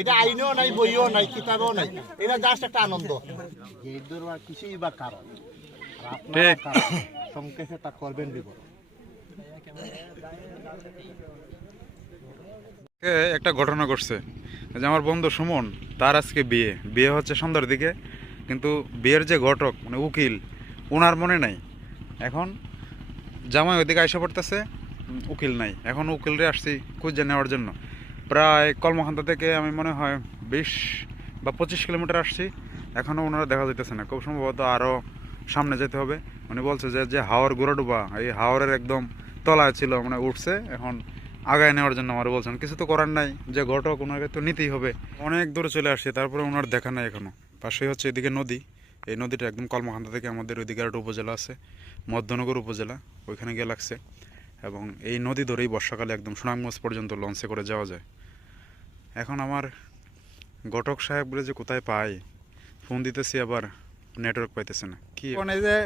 এটা আইনেও নাই, বইও নাই, কিতাবেও নাই, এটা জাস্ট একটা আনন্দ। গেট দেওয়ার কিছুই বা কারণ, আপনারা সংক্ষেপে তা করবেন বিবরণ। একটা ঘটনা ঘটছে যে আমার বন্ধু সুমন, তার আজকে বিয়ে হচ্ছে সন্ধ্যার দিকে, কিন্তু বিয়ের যে ঘটক মানে উকিল, ওনার মনে নাই। এখন জামাই ওইদিকে আইসা পড়তেছে, উকিল নাই। এখন উকিলরে আসছি খুঁজে নেওয়ার জন্য। প্রায় কলমাকান্দা থেকে আমি মনে হয় 20 বা 25 কিলোমিটার আসছি, এখনও ওনারা দেখা যাইতেছে না। খুব সম্ভবত আরও সামনে যেতে হবে। উনি বলছে যে হাওর গোড়াডুবা, এই হাওরের একদম তলায় ছিল, মানে উঠছে। এখন আগায় নেওয়ার জন্য আমার বলছেন, কিছু তো করার নাই, যে ঘটক ওনাকে তো নিতেই হবে। অনেক দূরে চলে আসছে, তারপরে ওনার দেখা নাই এখনও। পাশেই হচ্ছে এদিকে নদী, এই নদীটা একদম কলমাকান্দা থেকে আমাদের ওইদিকে একটা উপজেলা আছে, মধ্যনগর উপজেলা, ওইখানে গিয়ে লাগছে। এবং এই নদী ধরেই বর্ষাকালে একদম সুনামগঞ্জ পর্যন্ত লঞ্চে করে যাওয়া যায়। এখন আমার ঘটক সাহেবরে যে কোথায় পাই, ফোন দিতেছি আবার নেটওয়ার্ক পাইতেছে না। কি এই যে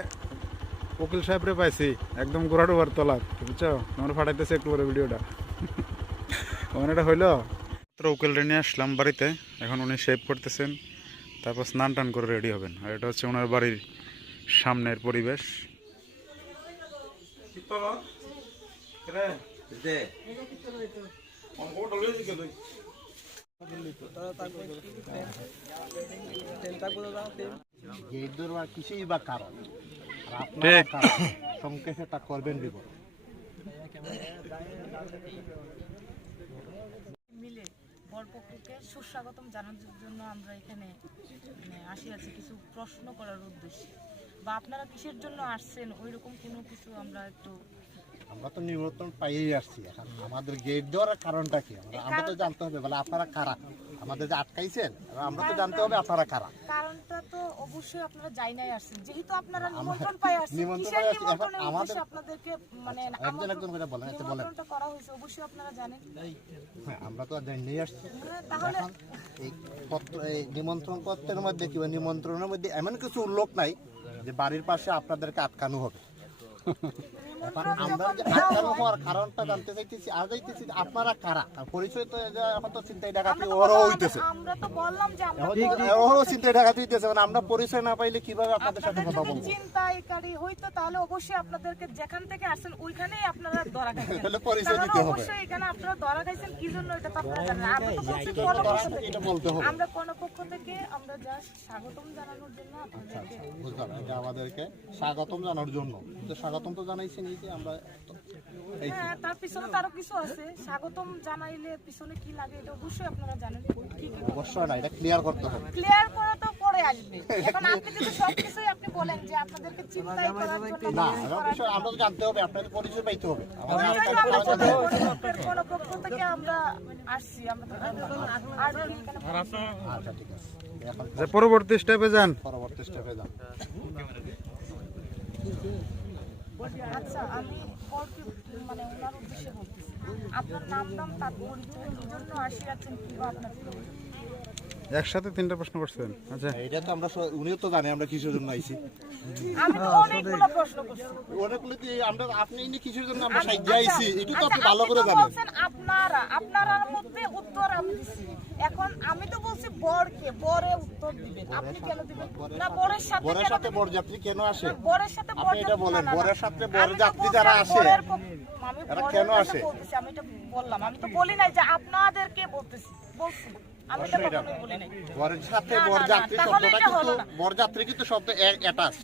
উকিল সাহেবরে পাইছি একদম গোড়াডুবার তলা, বুঝছো? তোমরা ফাটাইতেছে একটু পরে ভিডিওটা। ওখানে এটা হইলো, উকিলরে নিয়ে আসলাম বাড়িতে। এখন উনি শেভ করতেছেন, তারপর স্নান টান করে রেডি হবেন। আর এটা হচ্ছে ওনার বাড়ির সামনের পরিবেশ। গেট দেওয়ার কিছুই বা কারণ, আপনারা সংক্ষেপে তা করবেন বিবরণ। মিলে বরপক্ষকে সুস্বাগতম জানানোর জন্য আমরা এখানে আসিয়াছি কিছু প্রশ্ন করার উদ্দেশ্যে, বা আপনারা কিসের জন্য আসছেন ওইরকম কোনো কিছু আমরা একটু। আমরা তো নিমন্ত্রণ পাইয়েই আসছি, এখন আমাদের গেট দেওয়ার কারণটা কি আমরা তো জানতে হবে। বলে আপনারা কারা, আমাদের যে আটকাইছেন, আমরা তো জানতে হবে আপনারা কারা। কারণটা তো অবশ্যই আপনারা যাই নাই আসছেন, যেহেতু আপনারা নিমন্ত্রণ পাই আসছেন, কিসের নিমন্ত্রণের উদ্দেশ্যে আপনাদেরকে মানে একজন একজন করে বলেন, আচ্ছা বলেন। নিমন্ত্রণটা করা হয়েছে অবশ্যই আপনারা জানেন। হ্যাঁ, আমরা তো জানিয়ে আসছি। তাহলে এই পত্র, এই নিমন্ত্রণ পত্রের মধ্যে কি নিমন্ত্রণের মধ্যে এমন কিছু উল্লেখ নাই যে বাড়ির পাশে আপনাদেরকে আটকানো হবে। এখন আমরা যে আটকানো হওয়ার কারণটা জানতে চাইতেছি, আর চাইতেছি আপনারা কারা। পরিচয় তো এখন তো চিন্তায় ডাকাতি ওরও হইতেছে, আমরা তো বললাম যে আমরা ওরও চিন্তায় ডাকাতি হইতেছে। মানে আমরা পরিচয় না পাইলে কিভাবে আপনাদের সাথে কথা বলবো? চিন্তায়কারী হইতো তাহলে অবশ্যই আপনাদেরকে যেখান থেকে আসছেন ওইখানেই আপনারা ধরা খাইছেন। তাহলে পরিচয় দিতে হবে। অবশ্যই এখানে আপনারা ধরা খাইছেন কি জন্য এটা তো আপনারা জানেন। আমরা তো বলছি এটা বলতে হবে। আমরা কোন পক্ষ থেকে আমরা জাস্ট স্বাগতম জানানোর জন্য আপনাদেরকে। বুঝলাম, এটা আমাদেরকে স্বাগতম জানানোর জন্য। তো স্বাগতম তো জানাইছেন, এই যে আমরা হ্যাঁ, তার পিছনে তো আরো কিছু আছে। স্বাগতম জানাইলে পিছনে কি লাগে এটা অবশ্যই আপনারা জানেন। কি কি অবশ্যই না, এটা ক্লিয়ার করতে হবে। ক্লিয়ার করে তো পরে আসবে। এখন আপনি যদি সবকিছুই আপনি বলেন যে আপনাদেরকে চিন্তাই করার জন্য না, আমরা তো জানতে হবে, আপনাদের পরিচয় পাইতে হবে। কোন পক্ষ থেকে আমরা আসছি, আমরা তো আর আচ্ছা ঠিক আছে, এখন যে পরবর্তী স্টেপে যান। পরবর্তী স্টেপে যান। আচ্ছা, আমি মানে ওনার উদ্দেশ্যে বলতেছি, আপনার নাম তার পরিচয়, কি জন্য আসিয়াছেন, কিংবা আপনার একসাথে 3টা প্রশ্ন করছেন। আচ্ছা, এটা তো আমরা উনিও তো জানে আমরা কিসের জন্য আইছি। আমি তো অনেকগুলো প্রশ্ন করছি। অনেকগুলো দিয়ে আমরা আপনি ইনি কিসের জন্য আমরা সাইজে আইছি এটা তো আপনি ভালো করে জানেন। বলছেন আপনারার মধ্যে উত্তর আমি দিছি। এখন আমি তো বলছি বরকে, বরে উত্তর দিবেন। আপনি কেন দিবেন না? বরের সাথে বরযাত্রী কেন আসে? বরের সাথে আপনি এটা বলেন, বরের সাথে বরযাত্রী যারা আসে এরা কেন আসে? আমি এটা বললাম, আমি তো বলি নাই যে আপনাদেরকে বলতেছি, বলছি আমি এটা কখনোই বলি নাই। বরের সাথে বরযাত্রী শব্দটা কিন্তু বরযাত্রী কিন্তু শব্দ অ্যাটাচ।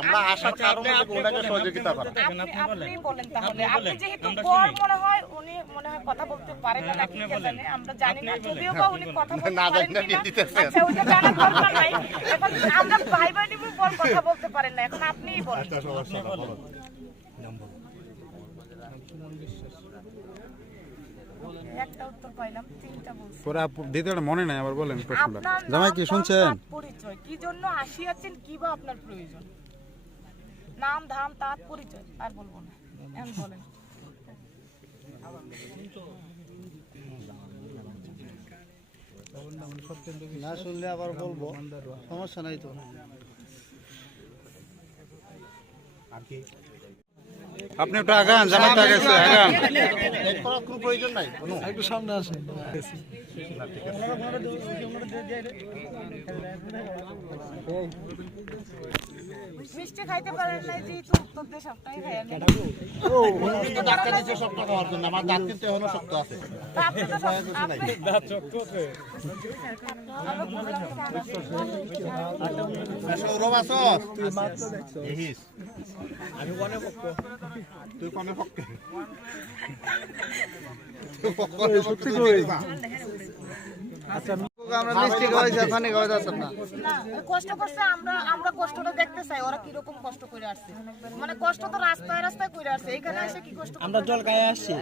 আমরা আসার কারণে ওনাকে সহযোগিতা করা। আপনি বলেন তাহলে, আপনি যেহেতু বর মনে হয় উনি মনে হয় কথা বলতে পারেন না নাকি কে জানে, আমরা জানি না। যদিও বা উনি কথা বলতে না পারেন জানি না কিনা, দিতেছেন। আচ্ছা ওটা জানার দরকার নাই। এখন আমরা ভাই ভাই নিবো, বর কথা বলতে পারেন না, এখন আপনিই বলেন। একটা সমস্যা না, বলুন। একটা উত্তর পাইলাম, তিনটা বলছি। পরে দ্বিতীয়টা মনে নাই, আবার বলেন প্রশ্নটা। আপনার জামাই কি নাম, শুনছেন? তার পরিচয়, কি জন্য আসিয়াছেন, কি বা আপনার প্রয়োজন? নাম ধাম তার পরিচয় আর বলবো না, এখন বলেন। না শুনলে আবার বলবো, সমস্যা নাই তো। আর কি আপনি একটু আগান, জামাতে আগাইছে, আগান। লেট করার কোনো প্রয়োজন নাই। একটু সামনে আসেন। মিষ্টি খাইতে পারেন নাই যেহেতু উত্তর দিয়ে সবটাই খাই আমি। উনি কিন্তু ডাক্তার দিচ্ছে সবটা খাওয়ার জন্য, আমার দাঁত কিন্তু এখনো শক্ত আছে। তা আপনি তো সব- আপনি- সৌরভ আছস? দেখিস। তুই কনে পক্ষে? সত্যি আমরা মিষ্টি খাওয়াইছি আর পানি খাওয়াইতে আসেন না। না, কষ্ট করছে, আমরা কষ্টটা দেখতে চাই ওরা কিরকম কষ্ট করে আসছে। মানে কষ্ট তো রাস্তায় রাস্তায় করে আসছে, এখানে এসে কি কষ্ট আমরা জল গায়ে আসছি।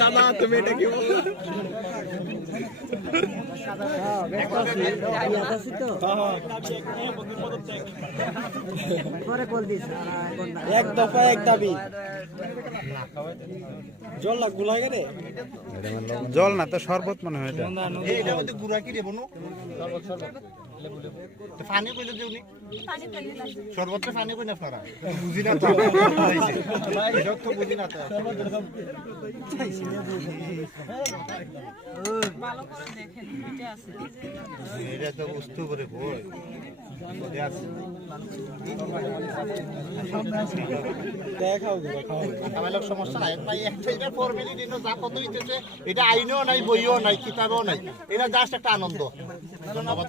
দাদা তুমি এটা কি বলো? এক দফা এক দাবি জল লাগ গুলা গেলে জল না তো শরবত মনে হয় এটা। এইটার মধ্যে গুড়া কি রে বনু? তো পানি কইলে যে উনি পানি ফেলে দিলাম। শরবতে পানি কই না আপনারা? বুঝি না তো। এটা তো বুঝি না তো। ভালো করে দেখেন এটা আছে এই যে এটা তো বস্তু করে কই। ওরে আছে। দেখাও খাও আমাদের সমস্যা নাই ভাই, একটা এটা ফর্মালিটি নো যা কত হইতেছে এটা আইনও নাই, বইও নাই, কিতাবও নাই, এটা জাস্ট একটা আনন্দ। ধন্যবাদ।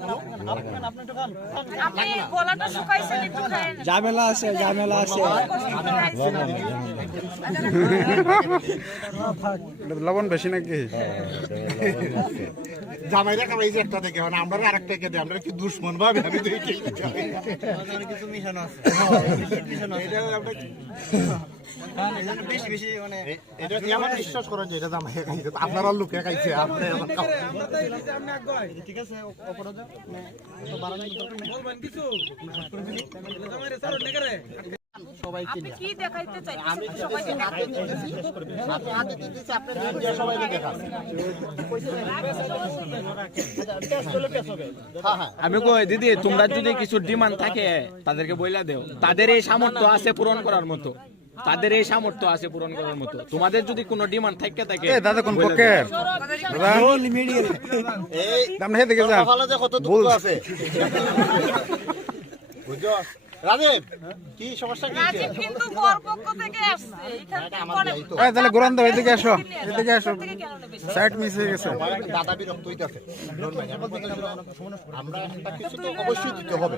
আপনি গলাটা শুকাইছেন একটু খায়েন। ঝামেলা আছে ঝামেলা আছে এটা লবণ বেশি নাকি? জামাইরা কামাইছে একটা থেকে, মানে আমরা আরেকটা থেকে দেই, আমরা কি দুশমন ভাবে? আমি তো এইটাই কিছু মিশানো আছে এটা আমরা বেশি বেশি মানে এটা কি আমার বিশ্বাস করেন যে এটা জামাই খাইছে, আপনারা লোকে খাইছে, আপনি এখন খাও। ঠিক আছে অপরাধ তো বাড়ানো বলবেন কিছু সবাই আপনি কি দেখাইতে চাইছেন আমি সবাইকে? হাতে দিতেছি, হাতে দিতেছি, আপনি মিডিয়া সবাইকে দেখান। হ্যাঁ হ্যাঁ, আমি কই দিদি, তোমরা যদি কিছু ডিমান্ড থাকে তাদেরকে বইলা দেও, তাদের এই সামর্থ্য আছে পূরণ করার মতো, তাদের এই সামর্থ্য আছে পূরণ করার মতো। তোমাদের যদি কোনো ডিমান্ড থাকে এ দাদা কোন পক্ষের? দাদা এই আপনি হেদিকে যান। ভালো যে কত দুঃখ আছে বুঝছো? রাজীব, কি সমস্যা কি? রাজীব কিন্তু বরপক্ষ থেকে আসছে এখান এটা থেকে আমার অনেক- দায়িত্ব। তাহলে ঘুরান দাও, এদিকে আসো, এদিকে আসো, থেকে কেন নেবে? সাইড মিস হয়ে গেছে। আমার দাদা বিরক্ত হইতাছে। আমরা একটা কিছু তো অবশ্যই দিতে হবে।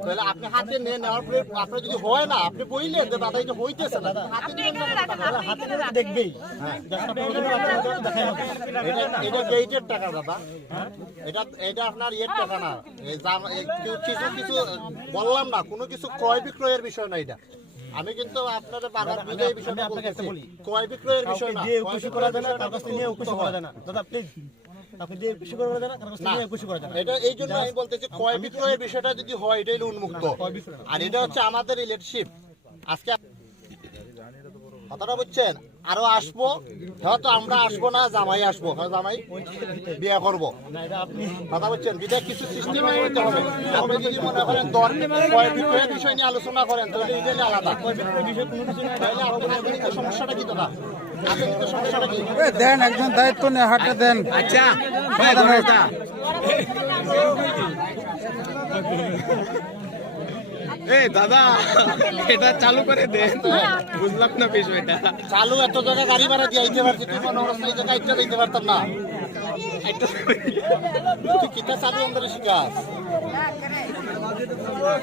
তাহলে আপনি হাতে নেওয়ার পরে আপনার যদি হয় না, আপনি বইলেন যে দাদা এটা হইতেছে না, হাতে আপনি নিবেন না, এখানে রাখেন, আপনি এখানে রাখেন। দেখবেই এটা গেটের টাকা দাদা, এটা আপনার ইয়ের টাকা না। এই কিছু কিছু বললাম না, কোনো কিছু ক্রয় বিক্রয়ের বিষয় না এটা। আমি কিন্তু আপনাদের বাধা বুঝে এই বিষয়টা বলতেছি, ক্রয় বিক্রয়ের বিষয় না। দিয়ে খুশি করা যায় না তার কাছ থেকে নিয়ে খুশি করা যায় না দাদা প্লিজ আপনি দিয়ে খুশি করা যায় না তার কাছ থেকে নিয়ে খুশি করা যায় না এটা এই জন্য আমি বলতেছি, ক্রয় বিক্রয়ের বিষয়টা যদি হয় এটা হলো উন্মুক্ত, আর এটা হচ্ছে আমাদের রিলেশনশিপ। আজকে কথাটা বুঝছেন? আরো আসবো, হয়তো আমরা আসবো না, জামাই আসবো, জামাই বিয়ে করবো, কথা বুঝছেন? বিটা কিছু সিস্টেম করতে হবে। আপনি যদি মনে করেন ক্রয় বিক্রয়ের বিষয় নিয়ে আলোচনা করেন, তাহলে এটা নিয়ে আলাদা। তাহলে আপনার কিন্তু সমস্যাটা কি দাদা? আপনার কিন্তু সমস্যাটা কি? এ দেন, একজন দায়িত্ব নিয়ে হাতে দেন। আচ্ছা সমাধান হোক। এই দাদা এটা চালু করে দে, বুঝলাম না বিষয়টা। চালু এত জায়গায় গাড়ি ভাড়া দিয়ে আইতে পারছি, তুই মনে অবস্থা এই জায়গায় আইতে দিতে পারতাম না। তুই কিতা চালু আমাদের শিখাস?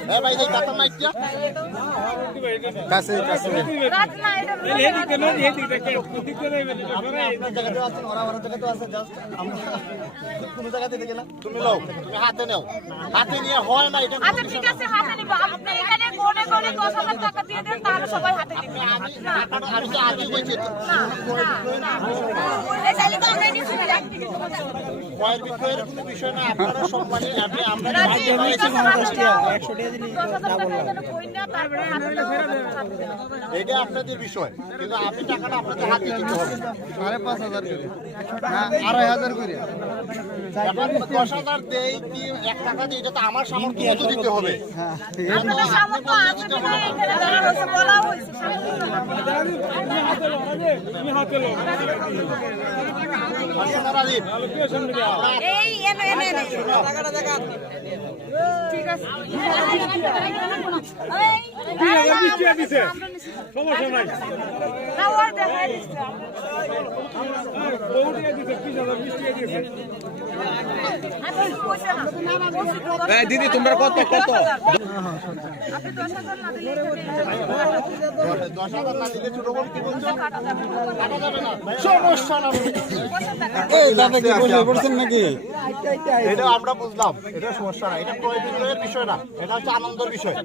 হ্যাঁ ভাই, এই কাতার না ইচ্ছা কাছে কাছে রাত না, এটা আপনার জায়গাতেও আছেন ওরা ওরা জায়গাতেও আছে জাস্ট আমরা কোনো জায়গাতে দেখে না তুমি লও, তুমি হাতে নাও, হাতে নিয়ে হয় না এটা। আচ্ছা ঠিক আছে, হাতে নিব। আপনি এখানে কোণে কোণে 10,000 টাকা দিয়ে দেন, তাহলে সবাই হাতে নিবে। আমি তো আগে বলছি না, না, না। ক্রয় বিক্রয়ের কোনো বিষয় না, আপনারা সম্মানে আমরা এটা আপনাদের বিষয়, কিন্তু আপনি টাকাটা আপনাদের হাতে দিতে হবে। 5,500 করে না 2,500 করে এখন 10,000 দেই কি 1 টাকা দিই, এটা তো আমার সামর্থ্য মতো দিতে হবে। ঠিক আছে সমস্যা নাই না ওর দেখাই দিচ্ছে দিদি তোমরা কত কত আপনি 10,000 না দিলে 10,000 না দিলে ছোট বোন কি বলছো? কাটা যাবে না, সমস্যা না। এই দাদা কি বসে পড়ছেন নাকি? এটা আমরা বুঝলাম, এটা সমস্যা না, এটা ক্রয় বিক্রয়ের বিষয় না, এটা হচ্ছে আনন্দের বিষয়।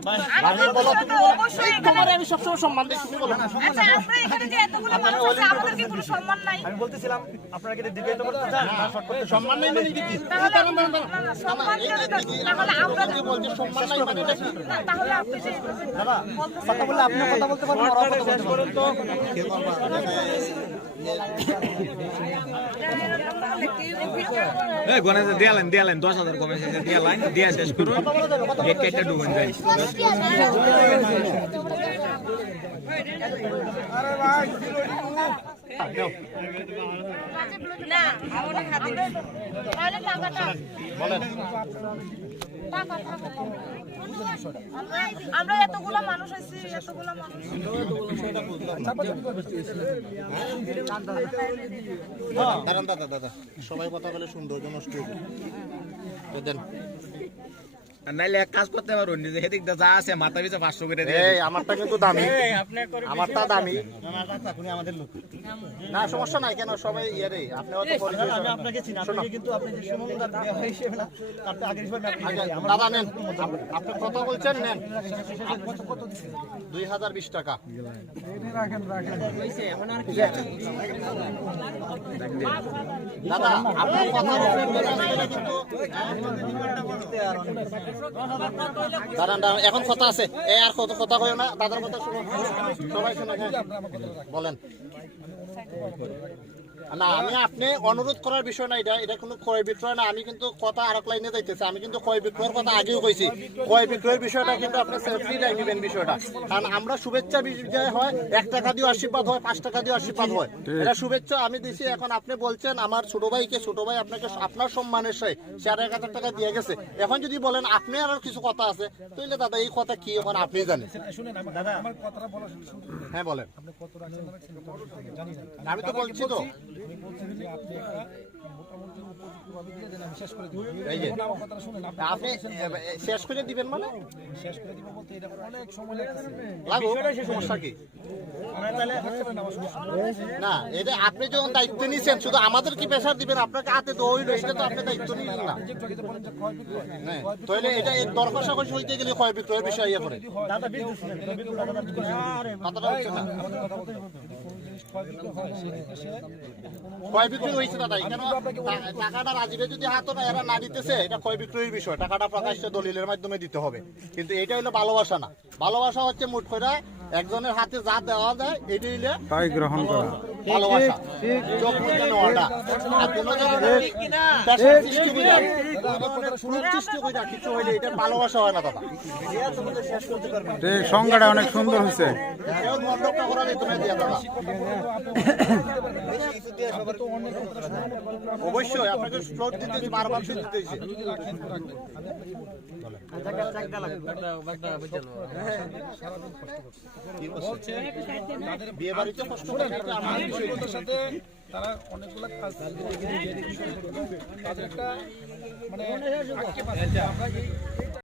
আমি বলো, তুমি বলো, এই তোমার আমি সবসময় সম্মান দিই, তুমি বলো। আচ্ছা আমরা এখানে যে এতগুলো মানুষ আছে আমাদের কি কোনো সম্মান নাই? আমি বলতেছিলাম আপনারা কি ডিবেট করতে চান না শর্ট করতে? সম্মান নেই মানে কি? তাহলে সম্মান করে তাহলে আমরা যে বলছে সম্মান নাই মানে এটা কি? তাহলে আপনি যে দাদা কথা বললে আপনি কথা বলতে পারবেন, ওরা কথা বলতে পারবেন তো। এই গণেশ দিয়ালেন 10,000 কমে শেষে দিয়ালেন দিয়া শেষ করুন গেট কেটে ডুবেন যাই না আমরা হাতে তাহলে টাকাটা বলেন। আমরা এতগুলো মানুষ আছি, এতগুলো মানুষ দাঁড়ান দাদা, দাদা সবাই কথা বলে সৌন্দর্য নষ্ট হবে, দেন। নাইলে এক কাজ করতে পারুন যে হেদিক যা আছে মাথা পিছে 500 করে দিয়ে এই আমারটা কিন্তু দামি, আমারটা দামি উনি আমাদের লোক। না, সমস্যা নাই। কেন সবাই ইয়ারে আপনি অত পরিচয় আমি আপনাকে চিনি, আপনি কিন্তু আপনি যে সুমনদার বিয়ে হিসেবে না, আপনি আগের হিসেবে আপনি দাদা নেন, আপনি কত বলছেন নেন। 2,020 টাকা। দাদা আপনার কথা দাঁড়ান দাঁড়ান, এখন কথা আছে, এ আর কত কথা কয় না, দাদার কথা শুনো, সবাই শুনে। বলেন। না, আমি আপনি অনুরোধ করার বিষয় না, এটা কোনো ক্রয় বিক্রয় না। আমি কিন্তু কথা আর এক লাইনে যাইতেছি, আমি কিন্তু ক্রয় বিক্রয়ের কথা আগেও কইছি। ক্রয় বিক্রয়ের বিষয়টা কিন্তু আপনি সেফলি রাখবেন বিষয়টা, কারণ আমরা শুভেচ্ছা বিজয় হয় 1 টাকা দিয়ে আশীর্বাদ হয়, 5 টাকা দিয়ে আশীর্বাদ হয়, এটা শুভেচ্ছা আমি দিছি। এখন আপনি বলছেন আমার ছোট ভাইকে, ছোট ভাই আপনাকে আপনার সম্মানের সাথে 1,500 টাকা দিয়ে গেছে। এখন যদি বলেন আপনি আর কিছু কথা আছে, তাহলে দাদা এই কথা কি এখন আপনি জানেন। দাদা আমার কথাটা বলা শুনুন। হ্যাঁ বলেন। আপনি কত রাখছেন জানি না, আমি তো বলছি তো, আমি বলছি যে আপনি একটা মোটামুটি উপযুক্তভাবে দিয়ে দেন, আমি শেষ করে দিব। এই যে এখন আমার কথাটা শুনেন, আপনি শেষ করে দিবেন মানে শেষ করে দিব বলতে এটা অনেক সময় লাগতেছে। লাগো, সমস্যা কি? আমরা তাহলে থাকতে পারি না, আমার সমস্যা নেই। না, এটা আপনি যখন দায়িত্ব নিছেন শুধু আমাদের কি প্রেশার দিবেন, আপনাকে হাতে দৌড়, এটা তো আপনি দায়িত্ব নিলেন না। যে একটু আগে তো বলেন যে ক্ষয় বিক্রয়। হ্যাঁ, তাহলে এটা এক দরকার কাগজ হইতে গেলে ক্রয় বিক্রয়ের বিষয় ইয়ে করে দাদা বিজনেস শুনেন, বিক্রয় দাদা বিক্রয়। আরে কথাটা হচ্ছে না। আমাদের কথা বলতে হবে। যদি কোনো জিনিস ক্ষয় বিক্রয় হয় সেক্ষেত্রে সে ক্রয় বিক্রয় হয়েছে দাদা, কেন টাকাটা রাজিবে যদি হাত না এরা না দিতেছে, এটা ক্রয় বিক্রয়ের বিষয়, টাকাটা প্রকাশ্যে দলিলের মাধ্যমে দিতে হবে। কিন্তু এটা হলো ভালোবাসা না, ভালোবাসা হচ্ছে মুঠ করে একজনের হাতে যা দেওয়া যায় এটি হইলে তাই গ্রহণ করা। ভালোবাসা, চোখ বুঝে নেওয়াটা। আর কোনো যদি প্রেশার সৃষ্টি করে কোনো সৃষ্টি করে কিছু হইলে এটা ভালোবাসা হয় না দাদা। সংজ্ঞাটা অনেক সুন্দর হয়েছে। কেউ মণ্ডপটা করা যেত না দিয়া দাদা। অবশ্যই আপনাকে স্লোট দিতেছি, বারবার দিতেছি। বিয়ে বাড়িতে কষ্ট করে আমার ওদের সাথে তারা অনেকগুলো কাজ তাদের একটা মানে আটকে পাচ্ছে। আমরা এই